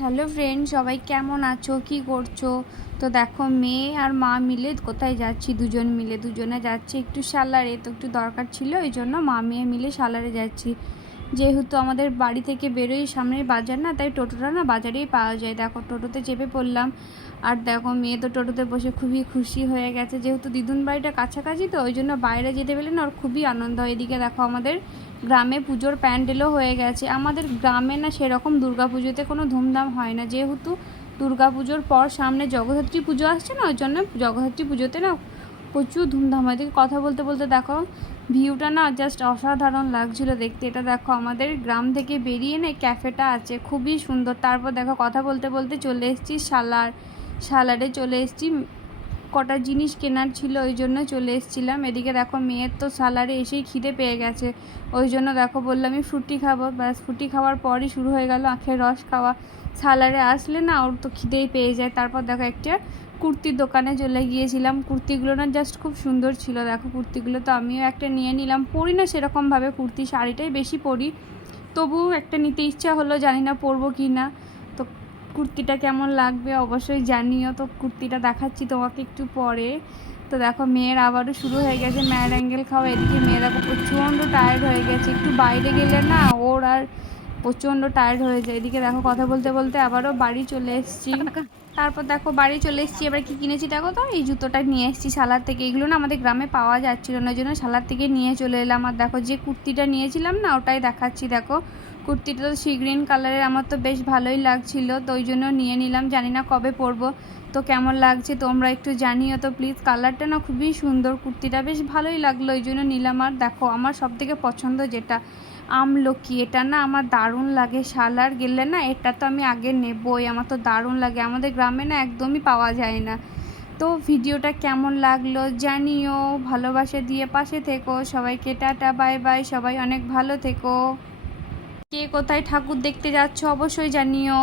Hello friend, সবাই কেমন আছো, কি করছো? তো দেখো, মেয়ে আর মা মিলে কোথায় যাচ্ছি, দুজনে যাচ্ছি একটু সালারে। তো একটু দরকার ছিল, এই জন্য মা মেয়ে মিলে সালারে যাচ্ছি। যেহেতু আমাদের বাড়ি থেকে বেরোই, সামনের বাজার না, তাই টোটোটা না বাজারেই পাওয়া যায়। দেখো, টোটোতে চেপে পড়লাম। আর দেখো, মেয়ে তো টোটোতে বসে খুবই খুশি হয়ে গেছে, যেহেতু দিদুন বাড়িটা কাছাকাছি, তো ওই জন্য বাইরে যেতে পেলে না ওর খুবই আনন্দ হয়। এদিকে দেখো, আমাদের গ্রামে পুজোর প্যান্ডেলও হয়ে গেছে। আমাদের গ্রামে না সেরকম দুর্গা পুজোতে কোনো ধুমধাম হয় না, যেহেতু দুর্গা পুজোর পর সামনে জগদ্ধাত্রী পুজো আসছে না, ওই জন্য জগদ্ধাত্রী পুজোতে না প্রচুর ধুমধাম হয়। এদিকে কথা বলতে বলতে দেখো, ভিউটা না জাস্ট অসাধারণ লাগছিল দেখতে। এটা দেখো, আমাদের গ্রাম থেকে বেরিয়ে না ক্যাফেটা আছে, খুবই সুন্দর। তারপর দেখো, কথা বলতে বলতে চলে এসেছি সালারে চলে এসেছি। কটা জিনিস কেনার ছিল, ওই জন্য চলে এসেছিলাম। এদিকে দেখো, মেয়ের তো সালারে এসেই খিদে পেয়ে গেছে, ওই জন্য দেখো বললাম আমি ফ্রুটি খাবো। ব্যাস, ফ্রুটি খাওয়ার পরই শুরু হয়ে গেল আখের রস খাওয়া। সালারে আসলে না ওর তো খিদেই পেয়ে যায়। তারপর দেখো, একটা কুর্তির দোকানে চলে গিয়েছিলাম। কুর্তিগুলো না জাস্ট খুব সুন্দর ছিল। দেখো, কুর্তিগুলো তো আমিও একটা নিয়ে নিলাম। পরি না সেরকমভাবে কুর্তি, শাড়িটাই বেশি পরি, তবুও একটা নিতে ইচ্ছা হলো, জানি না পরবো কি না। তো কুর্তিটা কেমন লাগবে অবশ্যই জানিও। তো কুর্তিটা দেখাচ্ছি তোমাকে একটু পরে। তো দেখো, মেয়ের আবারও শুরু হয়ে গেছে ম্যাড অ্যাঙ্গেল খাওয়া। এদিকে মেয়ে দেখো প্রচণ্ড টায়ার্ড হয়ে গেছে, একটু বাইরে গেলে না ওর আর প্রচণ্ড টায়ার্ড হয়ে যায়। এদিকে দেখো, কথা বলতে বলতে আবারও বাড়ি চলে এসেছি। তারপর দেখো, বাড়ি চলে এসেছি। এবার কি কিনেছি দেখো তো, এই জুতোটা নিয়ে এসেছি সালার থেকে। এগুলো না আমাদের গ্রামে পাওয়া যাচ্ছিল না, ওই জন্য সালার থেকে নিয়ে চলে এলাম। আর দেখো, যে কুর্তিটা নিয়েছিলাম না, ওটাই দেখাচ্ছি। দেখো, কুর্তিটা তো সি গ্রিন কালারের, আমার তো বেশ ভালোই লাগছিল, তো ওই জন্য নিয়ে নিলাম। জানি না কবে পরবো, তো কেমন লাগছে তোমরা একটু জানিও তো প্লিজ। কালারটা না খুবই সুন্দর, কুর্তিটা বেশ ভালোই লাগলো, ওই জন্য নিলাম। আর দেখো, আমার সবথেকে পছন্দ যেটা আমলকি, এটা না আমার দারুণ লাগে। সালার গেলে না এটা তো আমি আগে নেবই, আমার তো দারুণ লাগে। আমাদের গ্রামে না একদমই পাওয়া যায় না। তো ভিডিওটা কেমন লাগলো জানিও, ভালোবাসা দিয়ে পাশে থেকো। সবাইকে টাটা, বাই বাই, সবাই অনেক ভালো থেকো। কে কোথায় ঠাকুর দেখতে যাচ্ছ অবশ্যই জানিও।